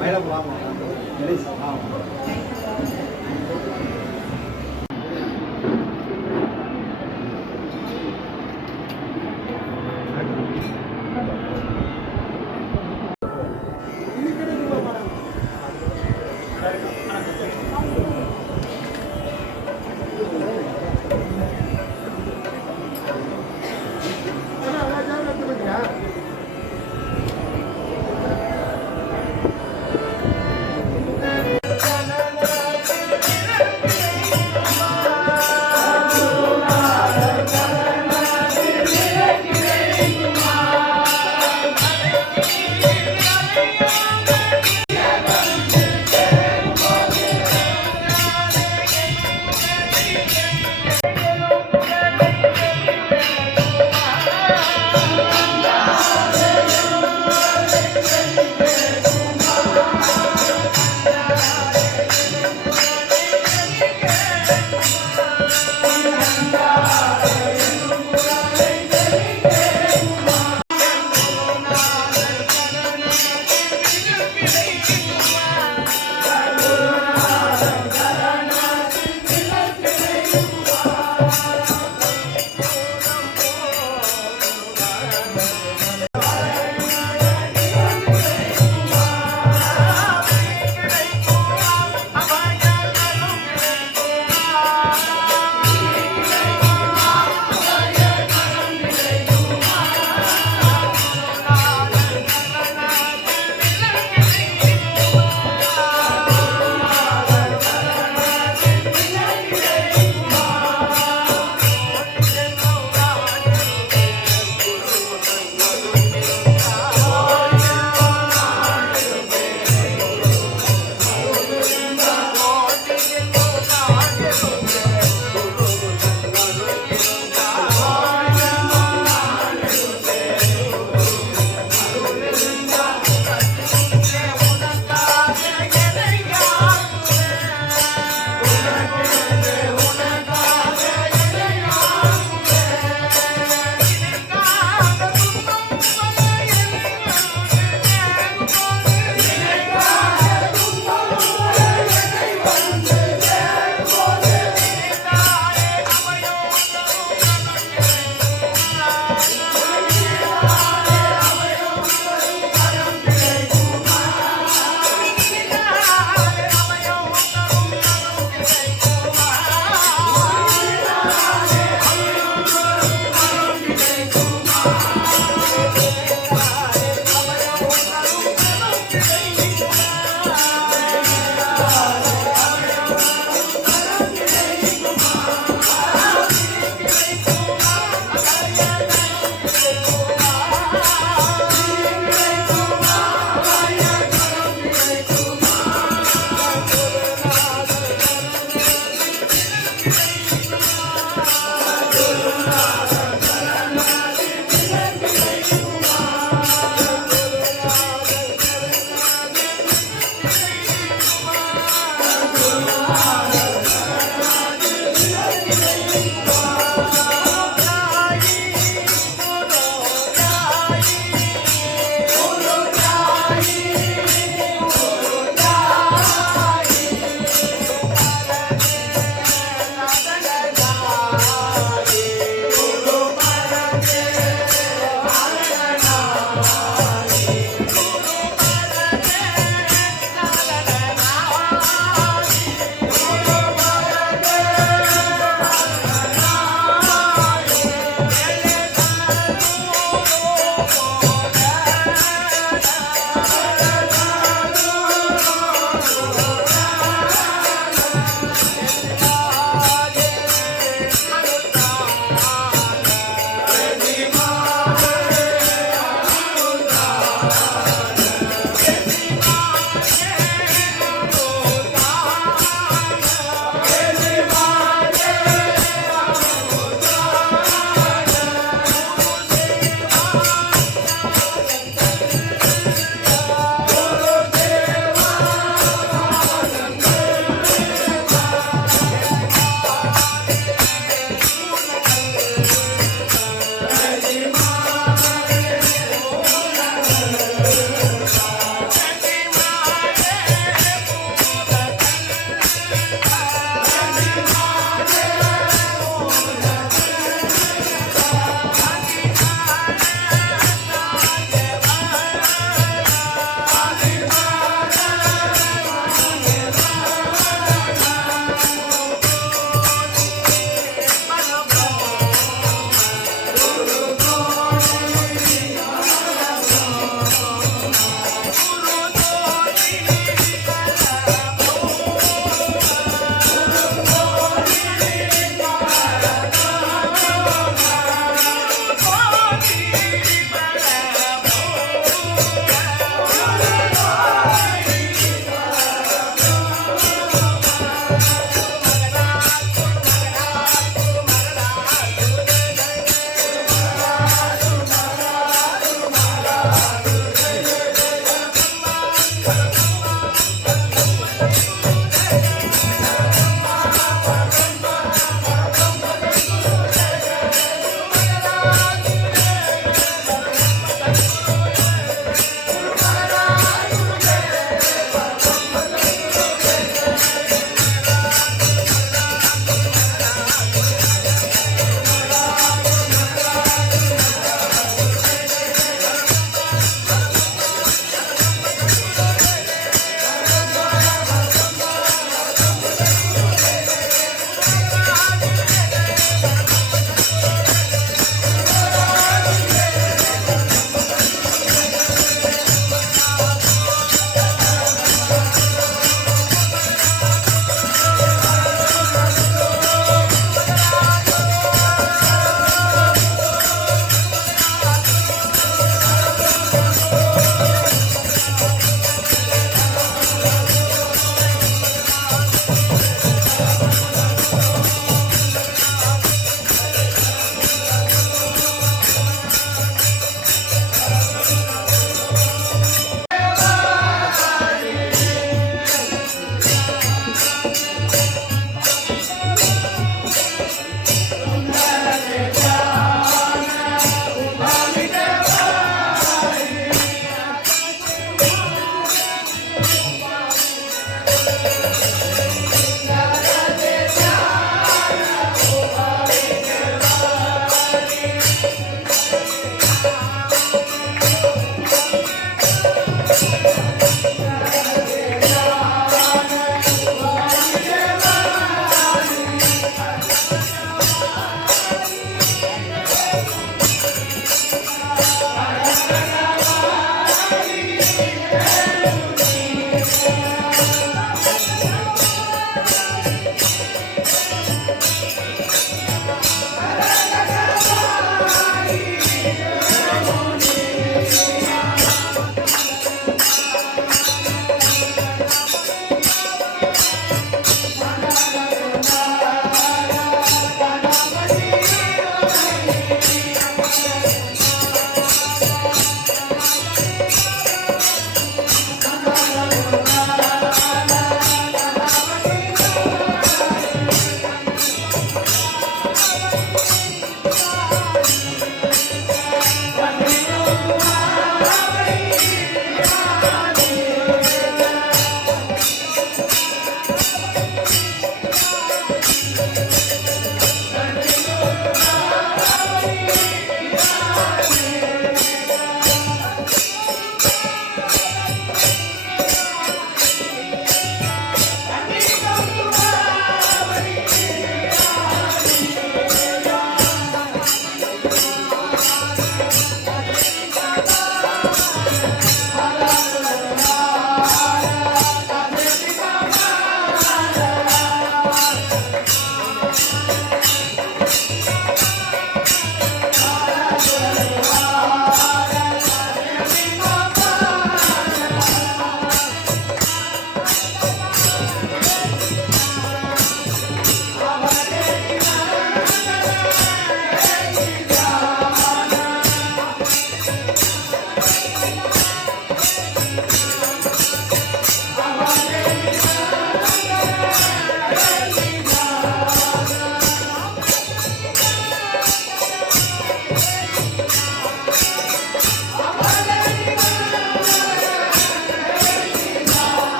Madam வாங்க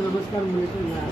நமஸ்காரம் பண்ணிட்டு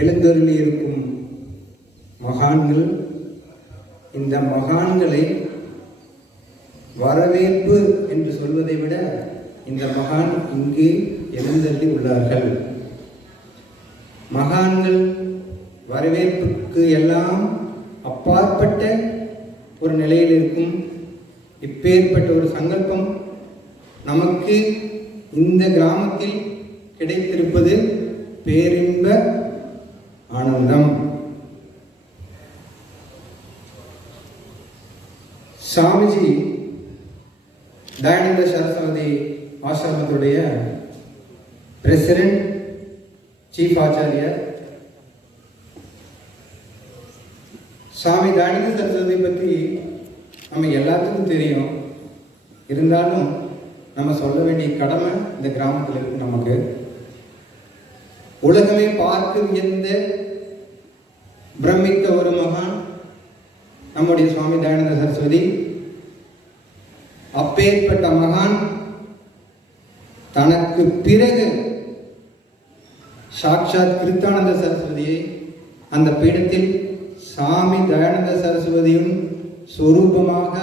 எழுந்தருளி இருக்கும் மகான்கள், இந்த மகான்களை வரவேற்பு என்று சொல்வதை விட இந்த மகான் இங்கு எழுந்தருளி உள்ளார்கள். மகான்கள் வரவேற்புக்கு எல்லாம் அப்பாற்பட்ட ஒரு நிலையில் இருக்கும். இப்பேற்பட்ட ஒரு சங்கல்பம் நமக்கு இந்த கிராமத்தில் கிடைத்திருப்பது பேரின்ப ஆனந்தம். சாமிஜி தயானந்த சரஸ்வதி ஆசிரமத்துடைய பிரசிடென்ட், சீஃப் ஆச்சாரியர். சுவாமி தயானந்த சரஸ்வதி பற்றி நம்ம எல்லாத்துக்கும் தெரியும். இருந்தாலும் நம்ம சொல்ல வேண்டிய கடமை இந்த கிராமத்தில் இருக்கு. நமக்கு உலகமே பார்க்க வியந்த பிரமித்த ஒரு மகான் நம்முடைய சுவாமி தயானந்த சரஸ்வதி. அப்பேற்பட்ட மகான் தனக்கு பிறகு சாட்சாத் கிருத்தானந்த சரஸ்வதியை அந்த பீடத்தில் சாமி தயானந்த சரஸ்வதியின் சொரூபமாக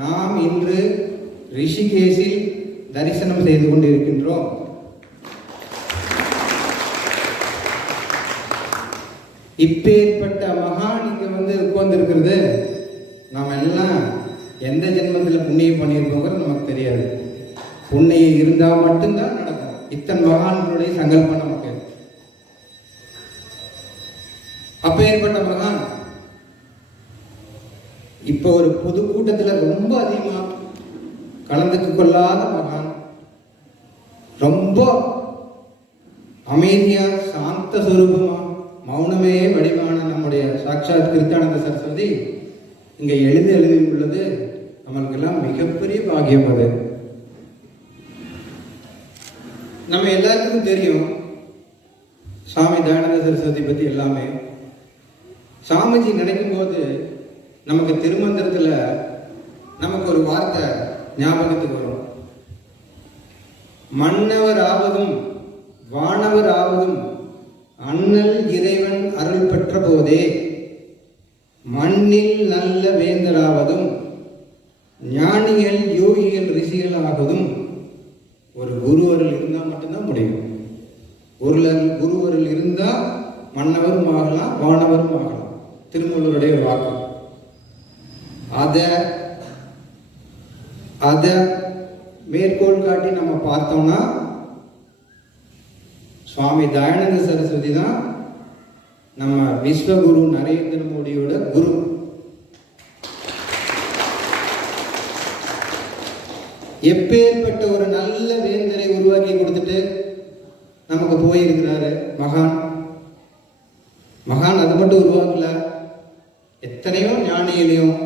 நாம் இன்று ரிஷிகேஷில் தரிசனம் செய்து கொண்டிருக்கின்றோம். இப்பேற்பட்ட மகான் இங்க உட்கார்ந்திருக்கிறது நாம் எல்லாம் எந்த ஜென்மத்தில் புண்ணியம் பண்ணியிருப்போங்கிறது நமக்கு தெரியாது. புண்ணியம் இருந்தால் மட்டும்தான் நடக்கும். இத்தனை மகான்களுடைய சங்கல்பம் நமக்கு. அப்பேற்பட்ட மகான் இப்போ ஒரு பொது கூட்டத்தில் ரொம்ப அதிகமா கலந்துக்கு கொள்ளாத மகான், ரொம்ப அமைதியா சாந்த சுரூபமா மௌனமே வடிவான நம்முடைய சாட்சாத் கிருத்தானந்த சரஸ்வதி இங்க எழுதி உள்ளது நம்மளுக்கெல்லாம் மிகப்பெரிய பாக்கியம். அது நம்ம எல்லாருக்கும் தெரியும் சுவாமி தயானந்த சரஸ்வதி பத்தி எல்லாமே. சாமிஜி நினைக்கும் போது நமக்கு திருமந்திரத்துல நமக்கு ஒரு வார்த்தை ஞாபகத்துக்கு வரும். மன்னவர் ஆவதும் வானவர் ஆவதும் அண்ணல் இறைவன் அருள் பெற்ற போதே, மண்ணில் நல்ல வேந்தராவதும் ஞானிகள் யோகிகள் ரிஷிகள் ஆவதும் ஒரு குருவரில் இருந்தால் மட்டும்தான் முடியும். குருவரில் இருந்தால் மன்னவரும் ஆகலாம், வானவரும் ஆகலாம். திருமூலருடைய வாக்கு. அத மேற்கோள் காட்டி நம்ம பார்த்தோம்னா சுவாமி தயானந்த சரஸ்வதி தான் நம்ம விஸ்வகுரு நரேந்திர மோடியோட குரு. எப்பேற்பட்ட ஒரு நல்ல வேந்தரை உருவாக்கி கொடுத்துட்டு நமக்கு போயிருக்கிறாரு மகான். மகான் அது மட்டும் உருவாக்கல, எத்தனையோ ஞானிகளையும்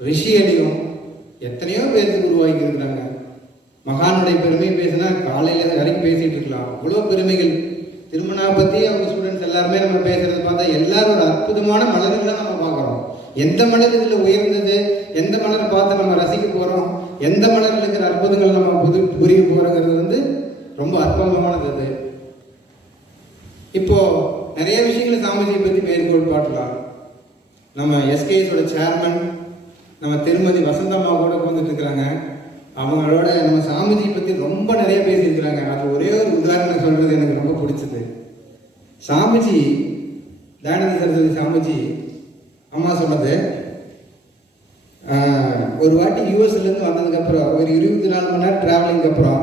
ரிஷிகளையும் எத்தனையோ பேருக்கு உருவாக்கி இருக்கிறாங்க. மகானுடைய பெருமை பேசினா காலையில் வரைக்கும் பேசிட்டு இருக்கலாம். அவ்வளோ பெருமைகள். திருமணா பற்றி அவங்க ஸ்டூடெண்ட்ஸ் எல்லாருமே நம்ம பேசுறது பார்த்தா எல்லாரும் ஒரு அற்புதமான மலர்களை நம்ம பார்க்குறோம். எந்த மலர் இதில் உயர்ந்தது, எந்த மலரை பார்த்து நம்ம ரசிக்க போகிறோம், எந்த மலரில் இருக்கிற அற்புதங்கள் நம்ம புரிய போகிறோங்கிறது ரொம்ப அற்புதமானது. அது இப்போ நிறைய விஷயங்களை சாமிஜியை பற்றி மேற்கோள் பாட்டலாம். நம்ம எஸ்கேஎஸோட சேர்மன் நம்ம திருமதி வசந்தம்மா கூட வந்துட்டு இருக்கிறாங்க. அவங்களோட நம்ம சாமிஜியை பற்றி ரொம்ப நிறைய பேசியிருக்கிறாங்க. அது ஒரே ஒரு உதாரணம் சொல்றது எனக்கு ரொம்ப பிடிச்சது. சாமிஜி தயானந்த சரஸ்வதி சாமிஜி அம்மா சொன்னது, ஒரு வாட்டி யூஎஸ்லேருந்து வந்ததுக்கப்புறம் ஒரு 24 மணி நேரம் ட்ராவலிங்க்கு அப்புறம்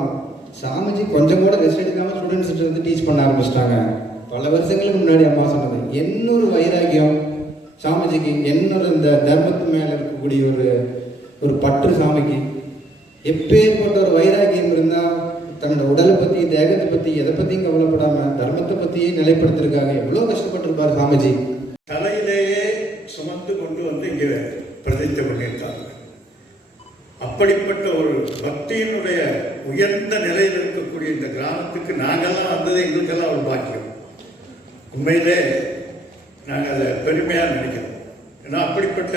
சாமிஜி கொஞ்சம் கூட ரெஸ்ட் எடுக்காமல் ஸ்டூடெண்ட்ஸ்கிட்ட டீச் பண்ண ஆரம்பிச்சிட்டாங்க. பல வருஷங்களுக்கு முன்னாடி அம்மா சொன்னது. என்னொரு வைராக்கியம் சாமிஜிக்கு, என்னோட இந்த தர்மத்து மேலே இருக்கக்கூடிய ஒரு பற்று சாமிக்கு. எப்பேற்பட்ட ஒரு வைராக்கியம் இருந்தால் தன்னோட உடலை பற்றி, தேகத்தை பற்றி, எதை பற்றியும் கவலைப்படாமல் தர்மத்தை பற்றியே நிலைப்படுத்திருக்காங்க. எவ்வளோ கஷ்டப்பட்டிருப்பார் சாமிஜி. தலையிலேயே சுமந்து கொண்டு இங்கே பிரதிஷ்டை பண்ணியிருக்காங்க. அப்படிப்பட்ட ஒரு பக்தியினுடைய உயர்ந்த நிலையில் இருக்கக்கூடிய இந்த கிராமத்துக்கு நாங்கள்லாம் வந்தது எங்களுக்கெல்லாம் ஒரு பாக்கியம். உண்மையிலே நாங்கள் அதை பெருமையாக நினைக்கிறோம். ஏன்னா அப்படிப்பட்ட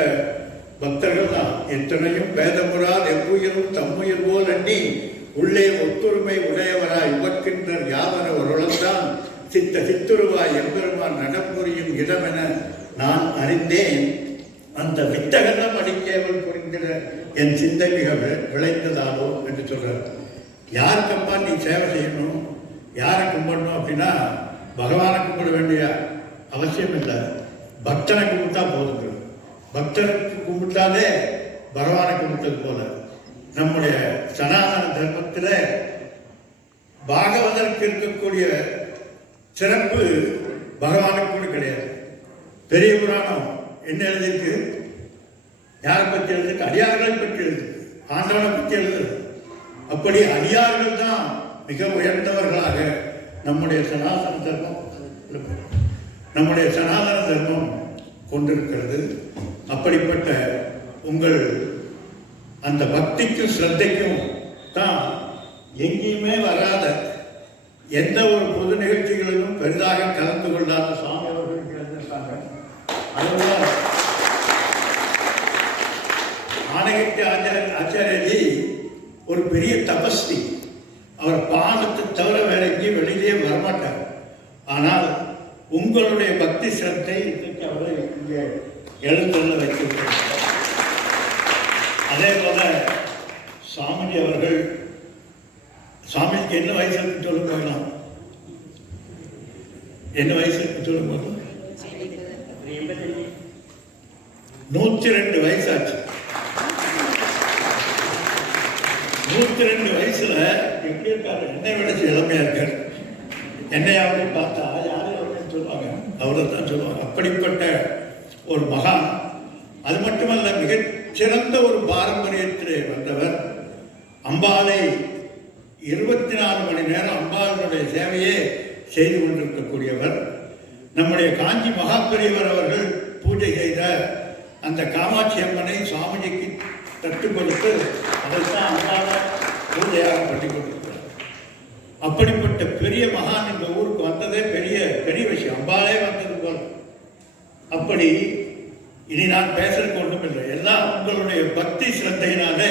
பக்தர்கள் தான் எத்தனையும் வேதமுறால் எவ்வுயிரும் தம்முயிர் போல் அண்ணி உள்ளே ஒத்துரிமை உடையவராய் உவக்கின்ற யாவர ஒரு உலகத்தான் சித்த சித்துருவாய் எம்பெருமான் இடம் என நான் அறிந்தேன். அந்த வித்தகரம் அடிக்கேவல் புரிந்திட என் சிந்தை மிக விளைந்ததாலோ என்று சொல்றார். யாருக்கப்பா நீ சேவை செய்யணும், யாரை கும்பிடணும் அப்படின்னா பகவானை கும்பிட வேண்டிய அவசியம் இல்லை, பக்தனை கும்பிட்டா போதுங்க. பக்தருக்கு கும்பிட்டாலே பகவானை கும்பிட்டது போல. நம்முடைய சனாதன தர்மத்தில் பாகவதற்கு இருக்கக்கூடிய சிறப்பு பகவானுக்கு கூட கிடையாது. பெரிய புராணம் என்ன எழுதிருக்கு? யாரை பற்றி எழுதிருக்கு? அடியார்களை பற்றி எழுதிருக்கு, ஆண்டவனை பற்றி எழுதுறது. அப்படி அடியார்கள் தான் மிக உயர்ந்தவர்களாக நம்முடைய சனாதன தர்மம் கொண்டிருக்கிறது. அப்படிப்பட்ட உங்கள் அந்த பக்திக்கும் ஸ்ரத்தைக்கும் தான் எங்கேயுமே வராத எந்த ஒரு பொது நிகழ்ச்சிகளிலும் பெரிதாக கலந்து கொள்ளாத சுவாமி அவர்கள் எழுதியிருக்காங்க. அதுதான் ஆனகிட்ட ஆச்சாரியஜி ஒரு பெரிய தபஸ்வி. அவர் பாடத்தை தவிர வேற எங்கேயும் வெளியிலே வரமாட்டார். ஆனால் உங்களுடைய பக்தி சிரத்தை இன்றைக்கு அவரை இங்கே எழுந்தள்ள வைத்திருக்கிறார். அதே போல சாமிஜி அவர்கள், சாமிக்கு என்ன வயசு இருக்கு சொல்லுங்க, என்ன வயசு இருக்கு சொல்லுங்க. 102 வயசாச்சு. 102 வயசுல எப்படி இருக்காரு? என்னை விட இளமையா இருக்காரு. என்னையாவது பார்த்தா யாரும் அப்படின்னு சொல்லுவாங்க, அவரை தான் சொல்லுவாங்க. அப்படிப்பட்ட ஒரு மகான். அது மட்டுமல்ல, மிகச்சிறந்த ஒரு பாரம்பரியத்திலே வந்தவர். அம்பாளை 24 மணி நேரம் அம்பாளுடைய சேவையே செய்து கொண்டிருக்கக்கூடியவர். நம்முடைய காஞ்சி மகாபெரியவர் அவர்கள் பூஜை செய்த அந்த காமாட்சி அம்மனை சுவாமிஜிக்கு தட்டு கொடுத்து அதைத்தான் அம்பாளை பூஜையாக பற்றி கொண்டிருக்கிறார். அப்படிப்பட்ட பெரிய மகான் இந்த ஊருக்கு வந்ததே பெரிய பெரிய விஷயம். அம்பாளே வந்தது போல. அப்படி இனி நான் பேசுறதுக்கு ஒன்றும் இல்லை. எல்லாம் உங்களுடைய பக்தி சிரத்தையினாலே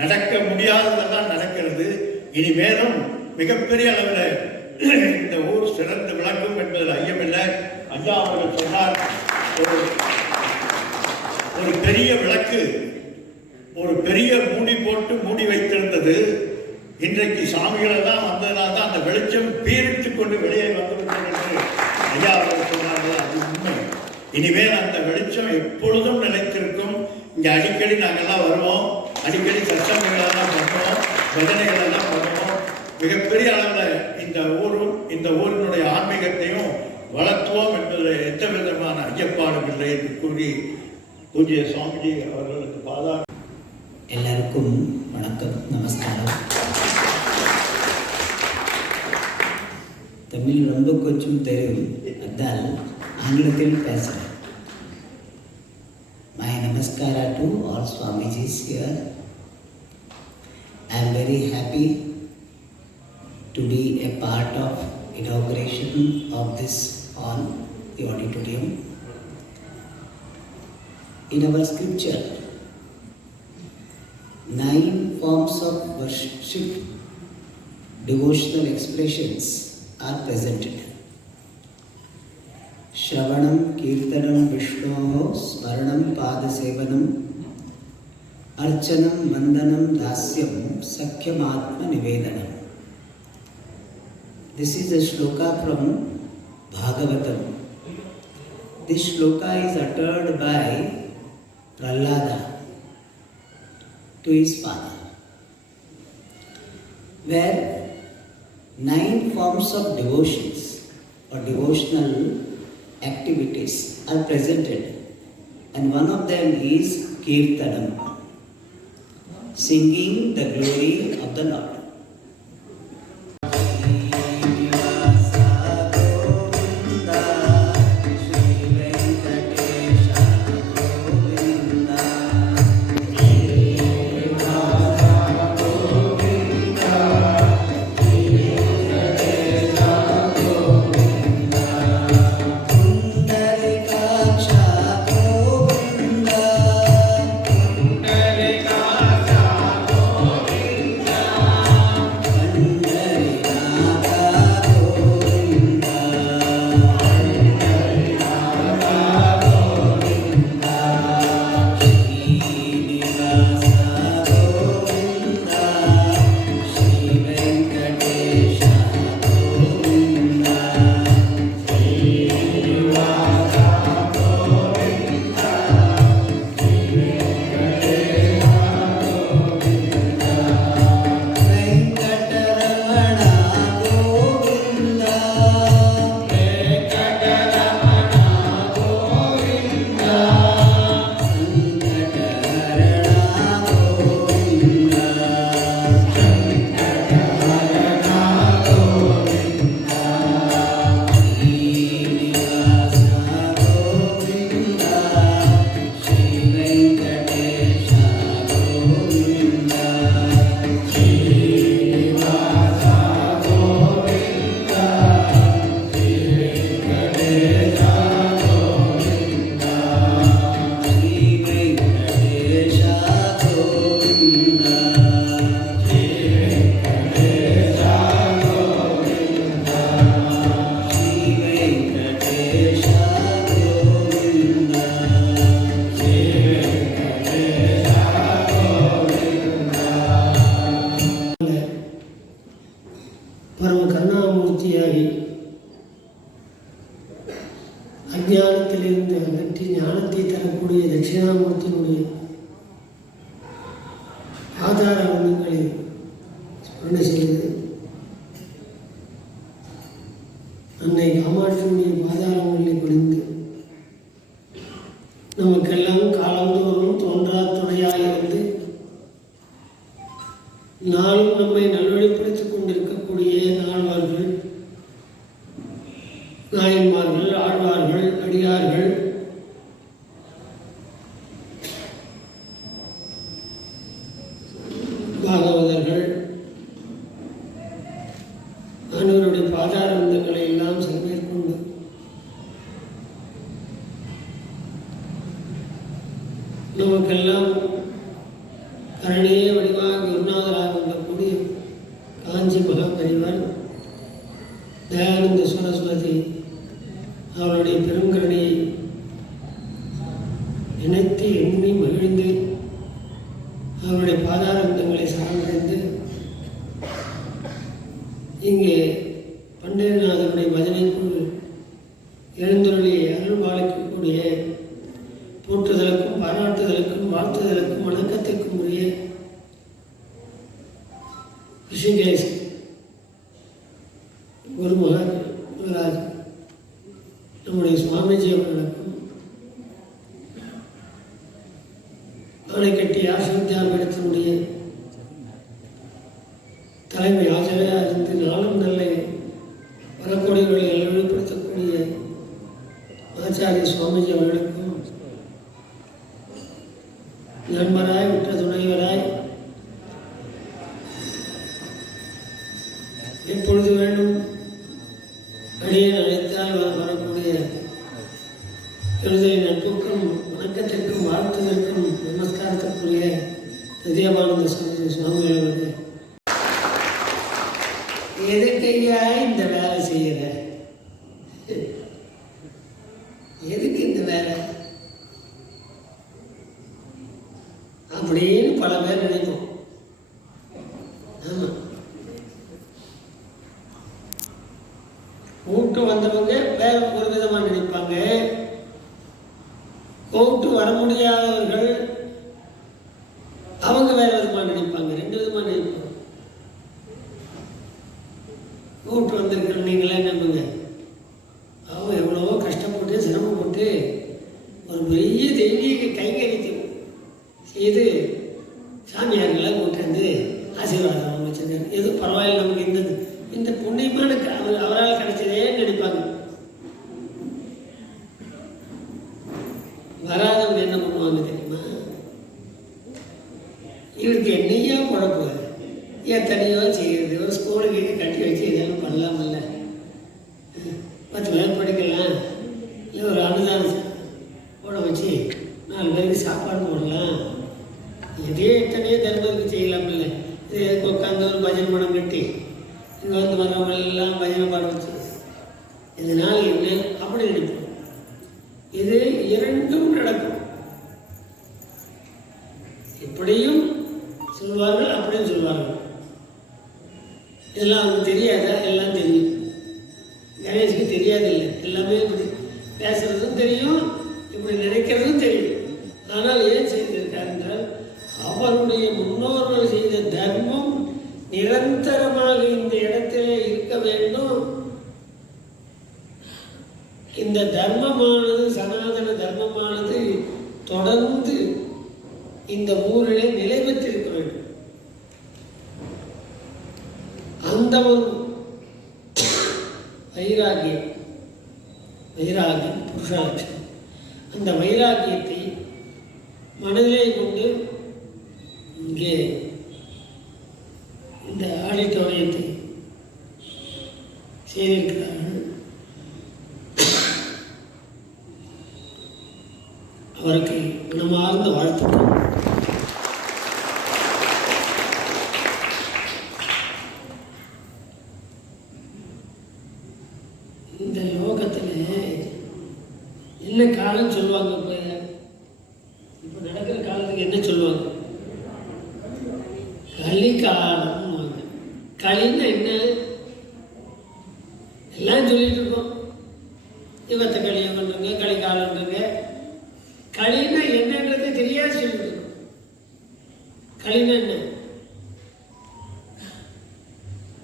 நடக்க முடியாததெல்லாம் நடக்கிறது. இனி மேலும் மிகப்பெரிய அளவில் இந்த ஊர் சிறந்து விளக்கும் என்பதில் ஐயமில்லை. ஐயா அவர்கள் சொன்னார், ஒரு பெரிய விளக்கு ஒரு பெரிய மூடி போட்டு மூடி வைத்திருந்தது. இன்றைக்கு சாமிகளெல்லாம் வந்ததுனால தான் அந்த வெளிச்சம் பீரிட்டுக் கொண்டு வெளியே வந்துவிட்டது என்று ஐயா அவர்கள் சொன்னார்கள். அது உண்மை. இனிமேல் அந்த வெளிச்சம் எப்பொழுதும் நிலைத்திருக்கும். இங்கே அடிக்கடி நாங்கள்லாம் வருவோம், அடிக்கடி சத்தங்கள்லாம் பண்ணுவோம், பஜனைகளெல்லாம் பண்ணுவோம். மிகப்பெரிய அளவில் இந்த ஊரினுடைய ஆன்மீகத்தையும் வளர்த்துவோம் என்பதில் எந்த விதமான ஐயப்பாடும் இல்லை என்று கூறி பூஜ்ய சுவாமிஜி அவர்களுக்கு பாதா. எல்லாருக்கும் வணக்கம், நமஸ்காரம். தமிழ் ரொம்ப கொஞ்சம் தெரியும், அதால் ஆங்கிலத்தில் பேசுகிறேன். My namaskara to all Swamijis here. I am very happy to be a part of inauguration of this hall, the auditorium. In our scripture, 9 forms of worship, devotional expressions are presented. Shravanam, Kirtanam, Vishnoho, Smaranam, Padasevanam, Archanam, Vandanam, Dasyam, Sakhyam, Atma Nivedanam. This is a shloka from Bhagavatam. This shloka is uttered by Prahlada to his father, where 9 forms of devotions or devotional activities are presented, and one of them is Kirtanam, singing the glory of the Lord. அஞ்ஞானத்திலிருந்து அகற்றி ஞானத்தை தரக்கூடிய தட்சிணாமூர்த்தியினுடைய ஆதார வண்ணங்களை ஸ்மரணை செய்து அன்னை காமாட்சியுடைய பாதாரங்களை பணிந்து நமக்கெல்லாம் காலந்தோறும் தோன்றா துணையாயிருந்து நாளும் நம்மை நல்வழிப்படுத்திக் கொண்டிருக்கக்கூடிய நால்வார்கள், நாயன்மார்கள், ஆழ்வார்கள், அடியார்கள், பாகவதர்கள் அனைவருடைய பாதாரங்களை எல்லாம் மேற்கொண்டு நமக்கெல்லாம் கரணியே வடிவாக குருநாதராக இருக்கக்கூடிய காஞ்சி மகாபரிவர் தயானந்த சரஸ்வதி அவருடைய பெருங்கருணையை நினைத்து எண்ணி மகிழ்ந்து அவருடைய பாதாரந்தங்களை சார்ந்தடைந்து இங்கே பண்டரிநாதனுடைய பஜனைக்குழு எழுந்தருளியை அருள் பாலிக்கக்கூடிய போற்றுதலுக்கும் பாராட்டுதலுக்கும் வாழ்த்துதலுக்கும் வணக்கத்திற்கும் உரிய ரிஷிகேஷ் குரு மகாராஜ் நம்முடைய சுவாமிஜி அவர்களுக்கும் அணைக்கட்டி ஆசிரியாபீடத்தினுடைய தலைமை ஆசிரியராக இருந்து நாளும் நல்ல வரக்கூடியவர்களை வெளிப்படுத்தக்கூடிய ஆச்சாரிய சுவாமிஜி அவர்களுக்கும் நண்பராய் உற்ற துணைவராய் எப்பொழுது வேண்டும் அடியை அழைத்தால் வரக்கூடிய எழுதிய நட்புக்கும் வணக்கத்திற்கும் வாழ்த்துதற்கும் நமஸ்காரத்திற்குரிய நிதியமானந்த சுவாமி அவர்களே, எதுக்கையா இந்த வேலை செய்யற? எதுக்கு இந்த வேலை அப்படின்னு பல பேர் நினைப்போம். ஆமா, கூட்டு வந்தவங்க வேற ஒரு விதமா நினைப்பாங்க, கூட்டு வர முடியாதவர்கள் அவங்க வேற விதமா நினைப்பாங்க. ரெண்டு விதமா நினைப்பாங்க. கூட்டு வந்திருக்கிற நீங்களே நம்புங்க, அவங்க எவ்வளவோ கஷ்டப்பட்டு சிரமப்பட்டு ஒரு பெரிய தெய்வீக கைங்கரித்து செய்து சாமியார்களெல்லாம் கூட்டு வந்து ஆசீர்வாதம் வச்சிருக்காரு. எது பரவாயில்ல, நமக்கு இந்த புண்ணியமான அவரால் கிடைச்சதே நினைப்பாங்க. வராதவங்க என்ன பண்ணுவாங்க தெரியுமா? இவருக்கு என்னையா குழப்பு, எத்தனையோ செய்யுது, ஒரு ஸ்கூலுக்கு கட்டி வச்சு இதெல்லாம் பண்ணலாமல்ல, 10 பேர் படிக்கலாம், இல்லை ஒரு அனுதானம் போட வச்சு 4 பேருக்கு சாப்பாடு போடலாம், இதே எத்தனையோ தர்மத்துக்கு செய்யலாமில்ல. இது எதுக்கு உட்காந்து ஒரு பஜனை படம் கட்டி இங்கே வந்து வர்றவங்க எல்லாம் பஜனை பாடம் வச்சு இதனால் என்ன அப்படி நினைப்போம். இது இரண்டும் நடக்கும். இப்படியும் சொல்வார்கள், அப்படியும் சொல்வார்கள். இதெல்லாம் அவங்களுக்கு தெரியாதா? எல்லாம் தெரியும். கணேஷுக்கு தெரியாதில்லை, எல்லாமே இப்படி பேசுறதும் தெரியும், இப்படி நினைக்கிறதும் தெரியும். ஆனால் ஏன் செய்திருக்கார் என்றால், அவருடைய முன்னோர்கள் செய்த தர்மம் நிரந்தரமாக இந்த இடத்திலே இருக்க வேண்டும். இந்த தர்மமானது, சனாதன தர்மமானது தொடர்ந்து இந்த ஊரிலே நிலை பெற்றிருக்க வேண்டும். அந்த ஒரு வைராகியம் புருஷலட்சணம், அந்த வைராகியத்தை மனதிலே கொண்டு இங்கே இந்த ஆடிட்டோரியத்தை செய்திருக்கிறார்கள். அவருக்கு மனமார்ந்த வாழ்த்துக்கள். இந்த லோகத்தில் என்ன காலம் சொல்லுவாங்க? இப்போ நடக்கிற காலத்துக்கு என்ன சொல்லுவாங்க? கலிகாலம். களின்னா என்ன? எல்லாம் சொல்லிட்டு இருக்கோம். இவத்த கலியுகம், காலம்ன்றங்க, கலிகாலம்ன்றங்க. களின்னா என்னன்றதை தெரியாது சொல்லிட்டு களின்னா என்ன?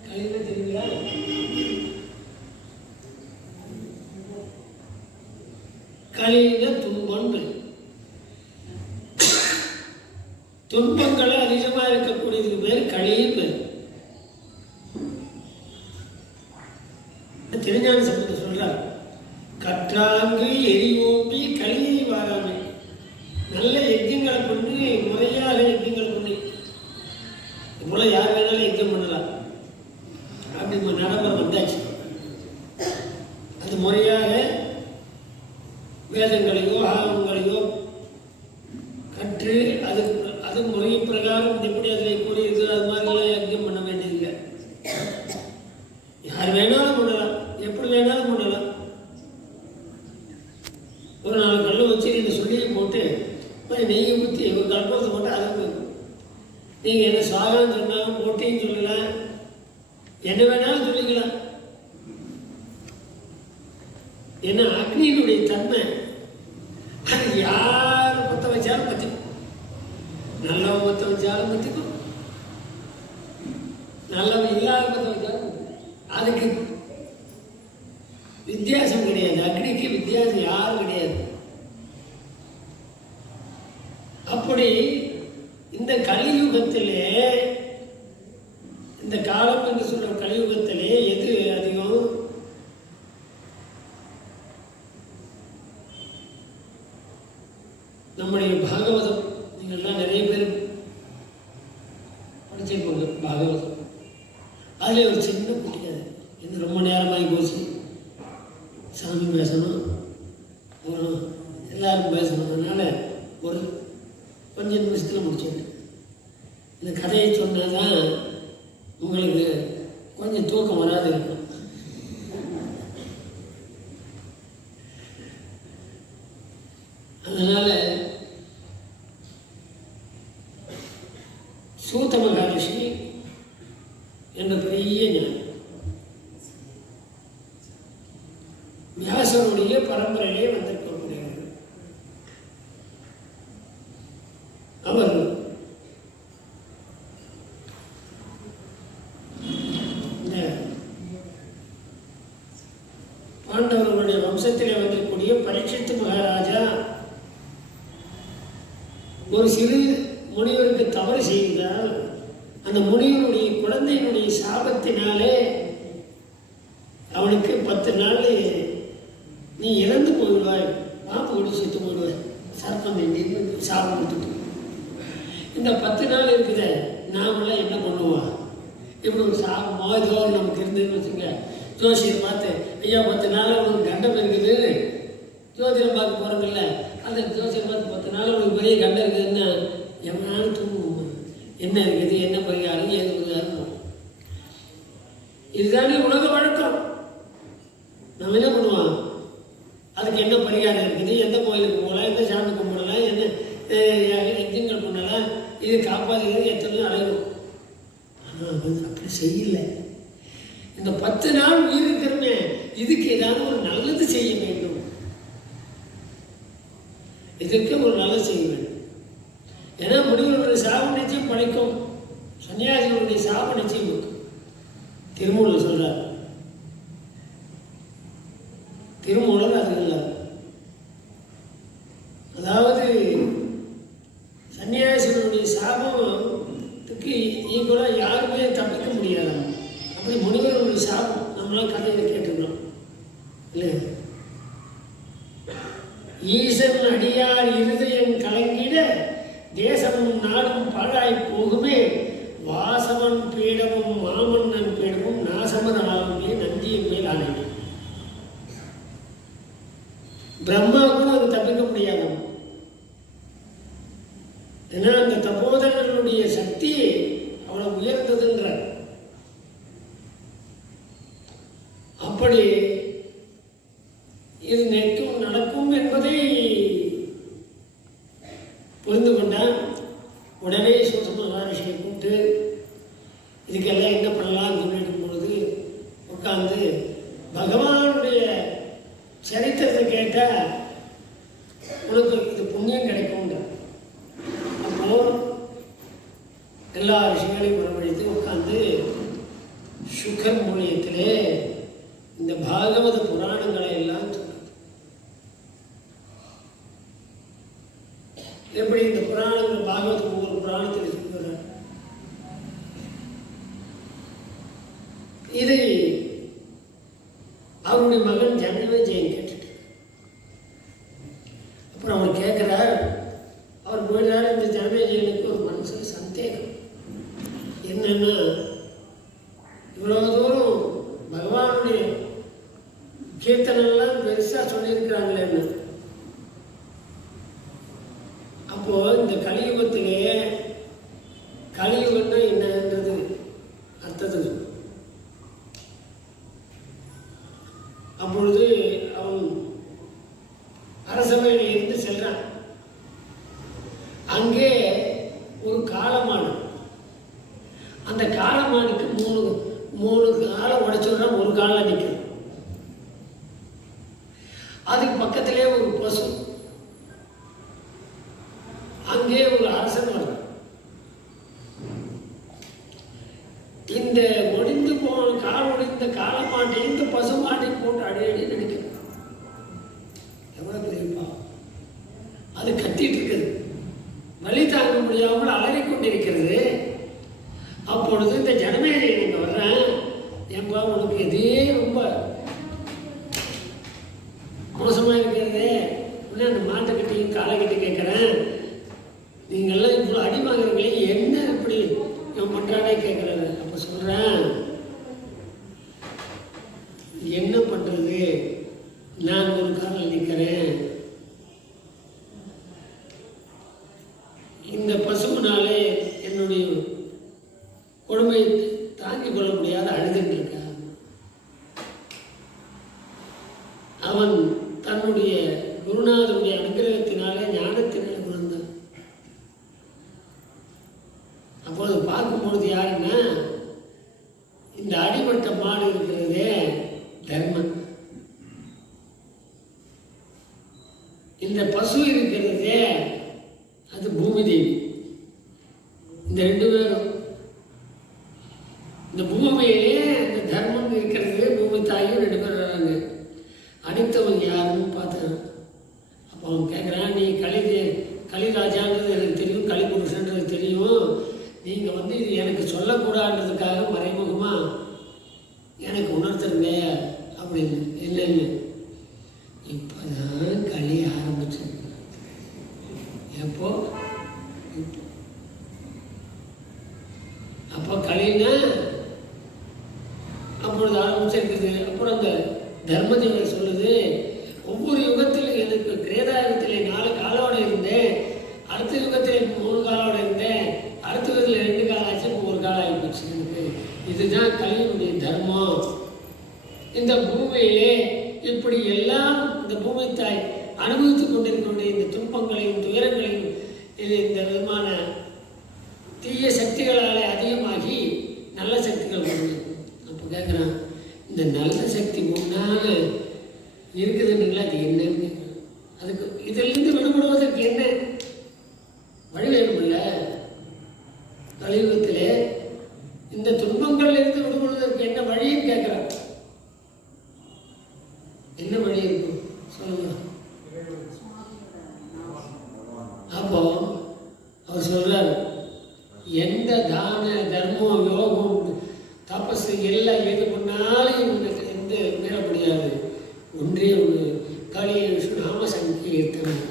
களின்னா தெரியுங்களா? களின்னா துன்பம். துன்பங்களை அதிகமாக இருக்கக்கூடியதுக்கு பேர் களின்னு பேர். திருஞான சம்பந்தர் சொல்றார், கற்றாங்கு எரிவோம்பி களியை வாராமை. நல்ல யஜ்யங்களை பண்ணி, முறையாக யஜ்யங்களை பண்ணி, போல யார் வேணாலும் யஜ்யம் பண்ணலாம். அப்படி நடைமுறை வந்தாச்சு. அது முறையாக வேதங்களையோ ஆகமங்களையோ கற்று அது முறை பிரகாரம் எப்படி அதில் கூறியிருக்கு அது மாதிரிலாம் யஜ்யம் பண்ண வேண்டியதில்லை. யார் வேணாலும் பண்ணலாம், எப்படி வேணாலும் பண்ணலாம். ஒரு 4 கல்லை வச்சு நீங்கள் சொல்லியை போட்டு நெய்யை ஊற்றி ஒரு கற்பூரத்தை போட்டு அதுக்கு நீங்கள் என்ன சாகான்னு சொன்னாலும் போட்டின்னு சொல்லலாம், என்ன வேணாலும் சொல்லிக்கலாம். ஏன்னா அக்னியினுடைய தன்மை அது யார் பற்ற வச்சாலும் பற்றிக்கும். நல்லவன் பற்ற வச்சாலும் பற்றிக்கும், நல்லவன் இல்லாத பற்ற வச்சாலும் அதுக்கு வித்தியாசம் கிடையாது. அக்னிக்கு வித்தியாசம் யாரும் கிடையாது. அப்படி இந்த கலியுகத்திலே, இந்த காலம் என்று சொல்ற கலியுகத்திலே எது அதிகம்? நம்முடைய பாகவதம். நீங்கள்லாம் நிறைய பேர் படிச்சிருப்போங்க பாகவதம். அதில் ஒரு சின்ன குட்டியாது, இது ரொம்ப நேரமாகி போச்சு, சாமி பேசணும், அப்புறம் எல்லாரும் பேசணும், அதனால் ஒரு கொஞ்சம் நிமிஷத்தில் முடிச்சிடுறேன். இந்த கதையை சொன்னால் தான் உங்களுக்கு கொஞ்சம் தூக்கம் வராது இருக்கும். அதனால் சூத மகாரிஷி என்ற பெரிய ஞானி, வியாசருடைய பரம்பரையிலே வந்திருக்கக்கூடியவர். அவர் இந்த பாண்டவர்களுடைய வம்சத்திலே வந்திருக்கக்கூடிய பரீட்சித்து மகாராஜா ஒரு சிறு முனிவருக்கு தவறு செய்தால் அந்த முனிவனுடைய குழந்தையினுடைய சாபத்தினாலே அவனுக்கு 10 நாள் நீ இறந்து போயிடுவாய், பாம்பு கொண்டு செத்து போயிடுவாய், சர்ப்பம் சாபம் கொடுத்துட்டு. இந்த 10 நாள் இருக்குத நாமெல்லாம் என்ன பண்ணுவோம்? இப்படி ஒரு சாபமோ ஏதோ நமக்கு இருந்ததுன்னு வச்சுங்க, ஜோசியர் பார்த்து ஐயா 10 நாள் உனக்கு கண்டம் இருக்குது, ஜோதிடம் பார்க்க போகிறதில்ல, அந்த ஜோசியர் பார்த்து 10 நாள் உனக்கு பெரிய கண்டம் இருக்குதுன்னா எவனாலும் தூங்குவோம், என்ன இருக்குது, என்ன பரிகாரம், ஏது பரிகாரம். இதுதானே உலக வழக்கம். நம்ம என்ன பண்ணுவோம்? அதுக்கு என்ன பரிகாரம் இருக்குது, எந்த கோயிலுக்கு போகலாம், எந்த சாமி கும்பிடலாம், என்ன யஜ்யங்கள் பண்ணலாம், இது காப்பாற்றுகிறது எத்தனையோ அலையும். ஆனால் அப்படி செய்யல. இந்த 10 நாள் உயிர் இருக்கிறமே, இதுக்கு ஏதாவது ஒரு நல்லது செய்ய வேண்டும், இதற்கு ஒரு நல்லது செய்ய வேண்டும். ஏன்னா முனிவர்களுடைய சாப நிச்சயம் படைக்கும், சன்னியாசிகளுடைய சாப நிச்சயம் இருக்கும். திருமூலர் சொல்றார். திருமூலர் அது இல்லை. அதாவது சன்னியாசிகளுடைய சாபத்துக்கு ஈக்குவலாக யாருமே தப்பிக்க முடியாது. அப்படி முனிவர்களுடைய சாபம் நம்மளாம் கதையில் கேட்டுக்கிறோம் இல்லை? ஈசன் அடியார் இருதயம் கலங்கிட தேசமும் நாடும் பாழாய் போகுமே, வாசவன் பீடமும் மாமன்னன் பீடமும் நாசமதாகுமே நந்தியின் மேல் ஆணை. பிரம்மா கூட அது தப்பிக்க முடியாது. ஏன்னா அந்த தபோதனர்களுடைய சக்தி அவ்வளவு உயர்ந்ததுன்ற. அப்படி இது நெற்றும் நடக்கும் என்பதை புரிந்து கொண்டால் உடனே சூத மகாரிஷியை கூப்பிட்டு இதுக்கெல்லாம் என்ன பண்ணலாம்னு சொல்லிட்டு பொழுது உட்காந்து பகவானுடைய சரித்திரத்தை கேட்டால் உனக்கு இது புண்ணியம் கிடைக்கும்ன்ற. அப்போ எல்லா ரிஷிகளையும் வரவழைத்து உட்காந்து சுகர் மூலியத்திலே இந்த பாகவத புராணங்களை எல்லாம் சொல்றது. எப்படி இந்த புராணங்கள் பாகவத ஒவ்வொரு புராணத்தில் சொல்கிறார். இதை அவருடைய மகன் ஜனமேஜயன் கேட்டுட்டு அப்புறம் அவர் கேட்குறார். அவர் போயிடுறார். இந்த ஜனமேஜயனுக்கு ஒரு மனசுல சந்தேகம் என்னன்னா, இவ்வளோ தூரம் பகவானுடைய கீர்த்தனெல்லாம் பெருசாக சொல்லியிருக்கிறாங்களேன்னு. அப்போ இந்த கலியுகத்திலே கலியுகம்னா என்னன்றது அர்த்தது. அப்பொழுது அவன் அரசவையில் இருந்து செல்றான். அங்கே ஒரு காளமாடு. அந்த காளமாடுக்கு மூணு காலை உடைச்சுடுறான், ஒரு காலில் நிற்கும். அதுக்கு பக்கத்திலே ஒரு பசு. அங்கே ஒரு அரசன் வரும். இந்த ஒடிந்து போன கால் ஒடிந்த காளமாட்டை இந்த பசு மாட்டை போட்டு அடி நடிக்கிறது. எவ்வளவு பெரியப்பா! அது கத்திட்டு இருக்குது, வலி தாங்க முடியாமல் அலறிக் கொண்டிருக்கிறது. அப்பொழுது இந்த ஜனமேஜயன் இங்க வர்றேன். ஏன்பா உனக்கு இதே ரொம்ப மோசமா இருக்கிறது, உடனே அந்த மாட்டுக்கிட்டையும் காலைக்கிட்ட கேட்குறேன், நீங்கள்லாம் இவ்வளோ அடி வாங்குறீங்களே, என்ன இப்படி என் பண்றானே கேட்குறாரு. அப்போ சொல்கிறேன், என்ன பண்ணுறது, நான் ஒரு காலில் நிற்கிறேன். இந்த பசுவினாலே என்னுடைய கொடுமையை தாங்கிக் கொள்ள முடியாத அழுதுட்டு இருக்கான். அவன் தன்னுடைய குருநாதனுடைய அனுகிரகத்தினாலே ஞானத்தினால குணந்தான். அப்போது பார்க்கும்பொழுது யாருன்னா, இந்த அடிபட்ட மாடு இருக்கிறதே தர்மன், இந்த பசு இருக்கிறதே அது பூமி தேவி. இந்த ரெண்டு பேரும் இந்த பூமியிலே இந்த தர்மம் இருக்கிறது, பூமி தாயும் ரெண்டு பேர் வராங்க. அடித்தவன் யாருன்னு பார்த்தான். அப்போ அவன் கேட்குறான், நீ கலிராஜான்றது எனக்கு தெரியும், கலிபுருஷன்றது தெரியும், நீங்கள் வந்து இது எனக்கு சொல்லக்கூடாதுன்றதுக்காக மறைமுகமாக எனக்கு உணர்த்துருங்க அப்படின்னு. இல்லைன்னு இப்போ தான் களி ஆரம்பிச்சு. எப்போ? அப்போ களின்னா அப்பொழுது ஆரம்பிச்சிருக்குது. அப்புறம் அந்த தர்மதேவர் சொல்லுது, ஒவ்வொரு யுகத்திலும் எனக்கு கிரேதாயுகத்திலே 4 காலோடு இருந்தேன், அடுத்த யுகத்திலே 3 காலோடு இருந்தேன், அடுத்த யுகத்தில் 2 காலம் ஆச்சு, இப்போ 1 காலம் ஆகி போச்சு எனக்கு. இதுதான் கலியுடைய தர்மம். இந்த பூமியிலே இப்படி எல்லாம் இந்த பூமி தாய் அனுபவித்துக் கொண்டிருக்கின்ற இந்த துன்பங்களையும் துயரங்களையும் இந்த விதமான தீய சக்திகளால் அதிகமாகி நல்ல சக்திகள் வருது. அப்போ கேட்குறான், இந்த நல்ல சக்தி முன்னால் இருக்குதுங்களா, அது என்னன்னு கேட்குறான். அதுக்கு இதிலிருந்து விடுபடுவதற்கு என்ன வழி வேணுமில்ல? கலியுகத்திலே இந்த துன்பங்கள்லேருந்து விடுபடுவதற்கு என்ன வழின்னு கேட்குறான். என்ன வழி இருக்கும் சொல்லுங்க. அப்போ அவர் சொல்றார், எந்த தான தர்மம் யோகம் தபசு எல்லாம் எது பண்ணாலும் இவங்களுக்கு எந்த மீற முடியாது. ஒன்றே ஒரு காளிய விஷ்ணு நாம சங்கீர்த்தனம்.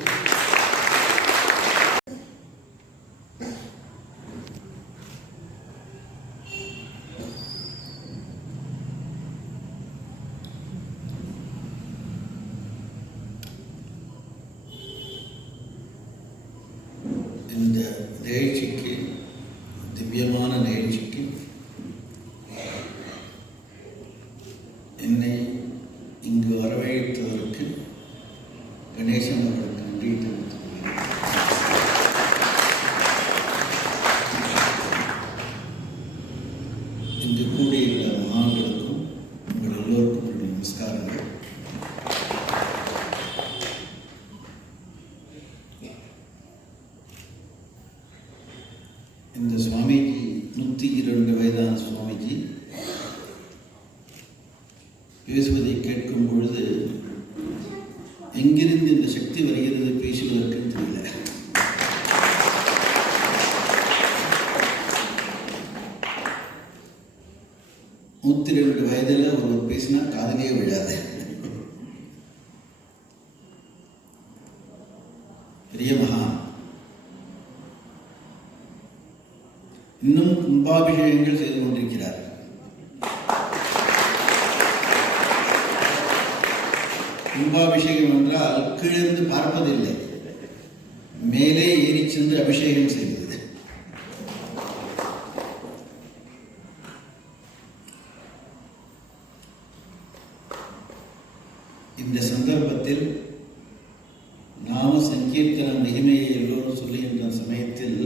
இந்த நிகழ்ச்சிக்கு, திவ்யமான நிகழ்ச்சிக்கு என்னை இங்கு வரவழைத்ததற்கு கணேசன் அவர்களுக்கு நன்றி தெரிவித்துள்ளேன். இங்கு கூடியுள்ள மகான்களுக்கும் உங்கள் எல்லோருக்கும் என்னுடைய நமஸ்காரங்கள். இந்த சுவாமிஜி 102 வயதான சுவாமிஜி பேசுவதை கேட்கும் பொழுது எங்கிருந்து இந்த சக்தி வருகிறது பேசுவதற்குன்னு தெரியல. நூற்றி 2 வயதில் ஒருவர் பேசினா காதலே விழாது. பெரிய மகான். இன்னும் கும்பாபிஷேகங்கள் செய்து கொண்டிருக்கிறார். கும்பாபிஷேகம் என்றால் கீழிருந்து பார்ப்பதில்லை, மேலே ஏறி சென்று அபிஷேகம் செய்வது. இந்த சந்தர்ப்பத்தில் நாம சங்கீர்த்தன மகிமையை எல்லோரும் சொல்லுகின்ற சமயத்தில்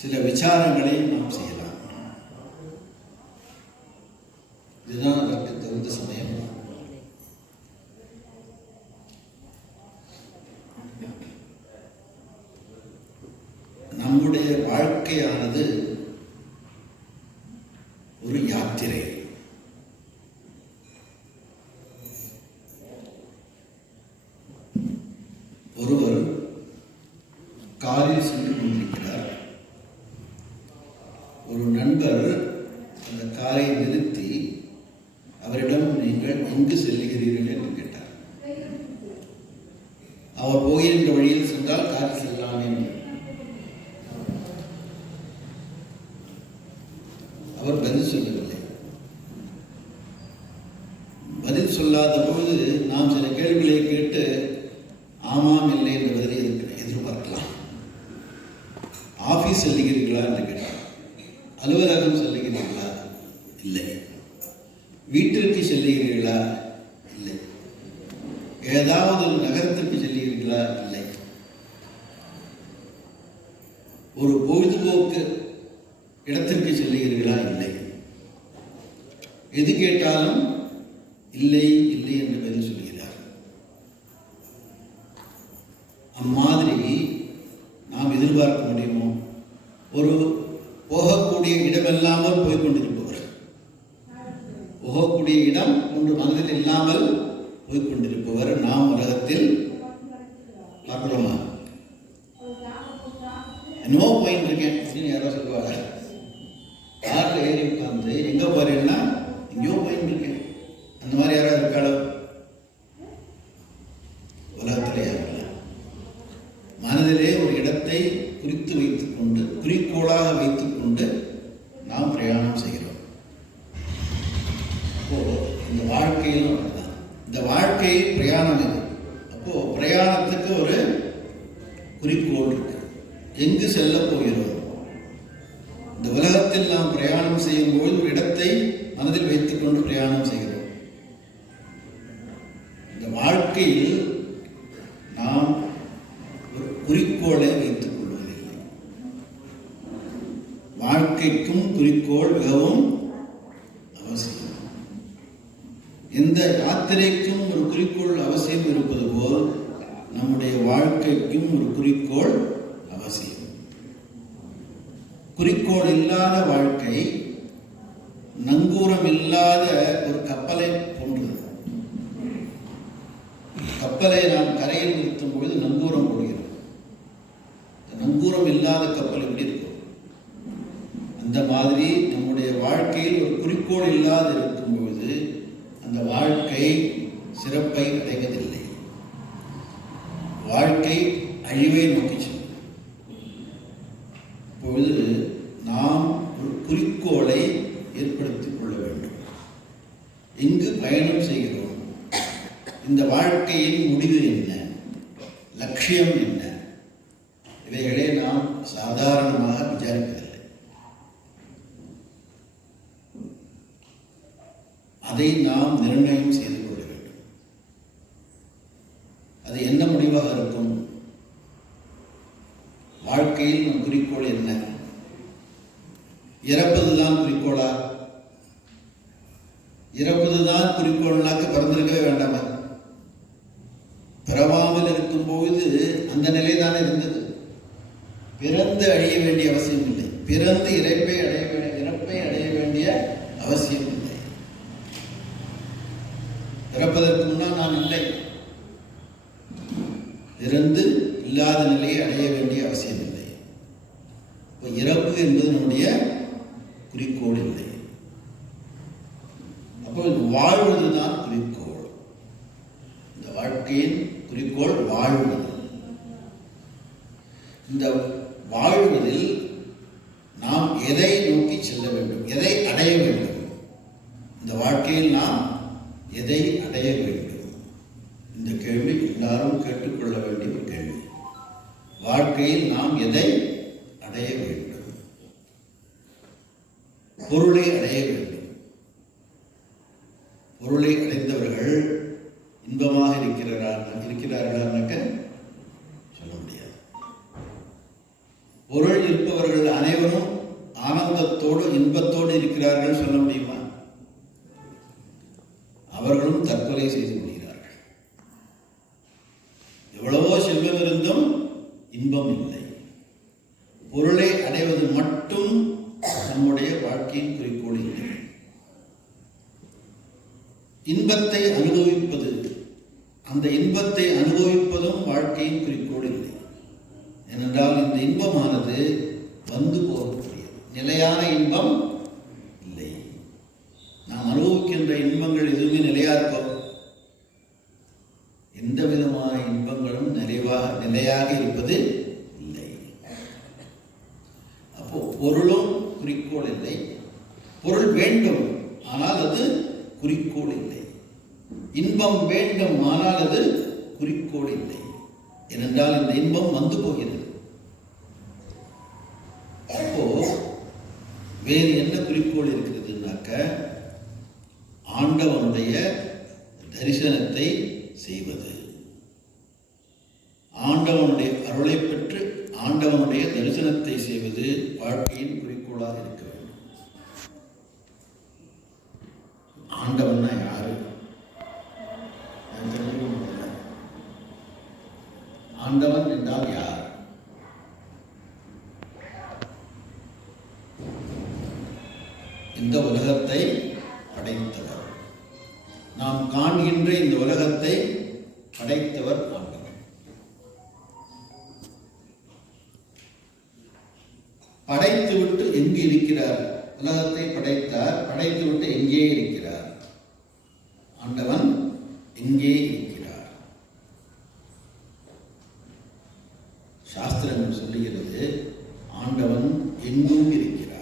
சில விசாரங்களை நாம் செய்யலாம். இதுதான் அதற்கு தகுந்த சமயம். நம்முடைய வாழ்க்கையானது ஒரு யாத்திரை. ஒருவர் காரில் சென்று கொண்டிருக்கிறார். ஒரு நண்பர் அந்த காரை நிறுத்தி அவரிடம் நீங்கள் எங்கு செல்லுகிறீர்கள் என்று கேட்டார். அவர் போகின்ற வழியில் சென்றால் காரில் செல்லலாம் என்று அவர் பதில் சொல்லவில்லை. பதில் சொல்லாத பொழுது நாம் சில கேள்விகளை கேட்டு ஆமாம் இல்லை என்ற பதிலை எதிர்பார்க்கலாம். ஆபீஸ் செல்லுகிறீர்களா என்று கேட்டார். அலுவலகம் செல்லுகிறீர்களா? இல்லை. வீட்டிற்கு செல்லுகிறீர்களா? இல்லை. ஏதாவது ஒரு நகரத்திற்கு செல்லுகிறீர்களா? இல்லை. ஒரு பொழுதுபோக்கு இடத்திற்கு செல்லுகிறீர்களா? இல்லை. எது கேட்டாலும் இல்லை இல்லை என்று பதில் சொல்கிறார். அம்மாதிரி நாம் எதிர்பார்க்க முடியுமோ? ஒரு போகக்கூடிய இடமில்லாமல் போய்கொண்டிருப்பவர், போகக்கூடிய இடம் ஒன்று மனதில் இல்லாமல் போய்கொண்டிருப்பவர் நாம் உலகத்தில் பார்க்கிறோமா? என்னோ போயிட்டு இருக்கேன் அப்படின்னு யாரோ சொல்லுவாங்க. காரில் ஏறி உட்கார்ந்து எங்கே போறேன்னா எங்கேயோ போயிட்டு இருக்கேன், அந்த மாதிரி யாராவது இருக்காளோ? உலகத்திலே யாரும் மனதிலே ஒரு இடத்தை குறித்து வைத்துக் கொண்டு, குறிக்கோளாக வைத்துக் கொண்டு நாம் பிரயாணம் செய்கிறோம். அப்போ இந்த வாழ்க்கையிலும் அப்படிதான். இந்த வாழ்க்கை பிரயாணம் இது. அப்போ பிரயாணத்துக்கு ஒரு குறிக்கோள் இருக்கு. எங்கு செல்ல போகிறோம்? இந்த உலகத்தில் நாம் பிரயாணம் செய்யும் போது ஒரு இடத்தை மனதில் வைத்துக் கொண்டு பிரயாணம் செய்கிறோம். இந்த வாழ்க்கையில் நாம் ஒரு குறிக்கோளை வைத்துக் கொள்வதில்லை. வாழ்க்கைக்கும் குறிக்கோள் மிகவும் அவசியம். எந்த யாத்திரைக்கும் ஒரு குறிக்கோள் அவசியம் இருப்பது போல் நம்முடைய வாழ்க்கைக்கும் ஒரு குறிக்கோள் அவசியம். குறிக்கோள் இல்லாத வாழ்க்கை நங்கூரம் இல்லாத ஒரு கப்பலை போன்றது. கப்பலை நாம் கரையில் நிறுத்தும் பொழுது நங்கூரம் போடுகிறோம். நங்கூரம் இல்லாத கப்பல் எப்படி இருக்கும்? அந்த மாதிரி நம்முடைய வாழ்க்கையில் ஒரு குறிக்கோள் இல்லாது இருக்கும் பொழுது அந்த வாழ்க்கை சிறப்பை அடைவதில்லை. வாழ்க்கை அழிவை நோக்கி செல்லும். இப்பொழுது நாம் ஒரு குறிக்கோளை ஏற்படுத்திக் கொள்ள வேண்டும். எங்கு பயணம் செய்கிறோம்? இந்த வாழ்க்கையின் முடிவு என்ன? லட்சியம் என்ன? இவைகளை நாம் சாதாரணமாக விசாரிப்பதில்லை. அதை நாம் நிர்ணயம் செய்து கொள்ள வேண்டும். அது என்ன முடிவாக இருக்கும்? வாழ்க்கையில் நம் குறிக்கோள் என்ன? இறப்பதுதான் குறிக்கோளா? இறப்பதுதான் குறிக்கோள்னாக்க பிறந்திருக்கவே வேண்டாமா? பிறவாமல் இருக்கும் பொழுது அந்த நிலை தானே இருந்தது. பிறந்து அழிய வேண்டிய அவசியம் இல்லை. பிறந்து இறப்பை அடைய வேண்டிய அவசியம் இல்லை. பிறப்பதற்கு முன்னால் நான் இல்லை. இறந்து இல்லாத நிலையை அடைய வேண்டிய அவசியம் இல்லை. இறப்பு என்பது நம்முடைய குறிக்கோள் இல்லை. அப்போ வாழ்வதுதான் குறிக்கோள். இந்த வாழ்க்கையின் குறிக்கோள் வாழ்வது. இந்த வாழ்வதில் நாம் எதை நோக்கி செல்ல வேண்டும், எதை அடைய வேண்டும்? இந்த வாழ்க்கையில் நாம் எதை அடைய வேண்டும்? இந்த கேள்வி எல்லாரும் கேட்டுக்கொள்ள வேண்டிய ஒரு கேள்வி. வாழ்க்கையில் நாம் எதை அடைய வேண்டும்? பொருளை அடைய வேண்டும். பொருளை அடைந்தவர்கள் இன்பமாக இருக்கிறார்களான்னாக்க சொல்ல முடியாது. பொருள் இருப்பவர்கள் அனைவரும் ஆனந்தத்தோடு இன்பத்தோடு இருக்கிறார்கள் சொல்ல முடியுமா? அவர்களும் தற்கொலை செய்து கொள்கிறார்கள். எவ்வளவோ செல்வம் இருந்தும் இன்பம் இல்லை. பொருளை அடைவது மட்டும் நம்முடைய வாழ்க்கையின் குறிக்கோள் இல்லை. இன்பத்தை அனுபவிப்பது, அந்த இன்பத்தை அனுபவிப்பதும் வாழ்க்கையின் குறிக்கோள் இல்லை. ஏனென்றால் இந்த இன்பமானது வந்து போகக்கூடியது, நிலையான இன்பம் இல்லை. நாம் அனுபவிக்கின்ற இன்பங்கள் எதுவுமே நிலையா இருக்கும். எந்த விதமான இன்பங்களும் நிலையாக இருப்பது இல்லை. அப்போ பொருளும் குறிக்கோள் இல்லை. பொருள் வேண்டும், ஆனால் அது குறிக்கோள் இல்லை. இன்பம் வேண்டும், ஆனால் அது குறிக்கோள் இல்லை. ஏனென்றால் இந்த இன்பம் வந்து போகிறது. அப்போ வேறு என்ன குறிக்கோள் இருக்கிறதுனாக்க, ஆண்டவனுடைய தரிசனத்தை செய்வது. ஆண்டவனுடைய அருளை பெற்று ஆண்டவனுடைய தரிசனத்தை செய்வது வாழ்க்கையின் குறிக்கோளாக இருக்க வேண்டும். ஆண்டவன்னா யாரு? ஆண்டவன் என்றால் யார்? இந்த உலகத்தை படைத்தவர். நாம் காண்கின்ற இந்த உலகத்தை படைத்தவர் ஆண்டவன். படைத்துவிட்டு எங்கு இருக்கிறார்? உலகத்தை படைத்தார், படைத்துவிட்டு எங்கே இருக்கிறார்? ஆண்டவன் எங்கே இருக்கிறார்? சாஸ்திரங்கள் சொல்லுகிறது, ஆண்டவன் எங்கும் இருக்கிறார்.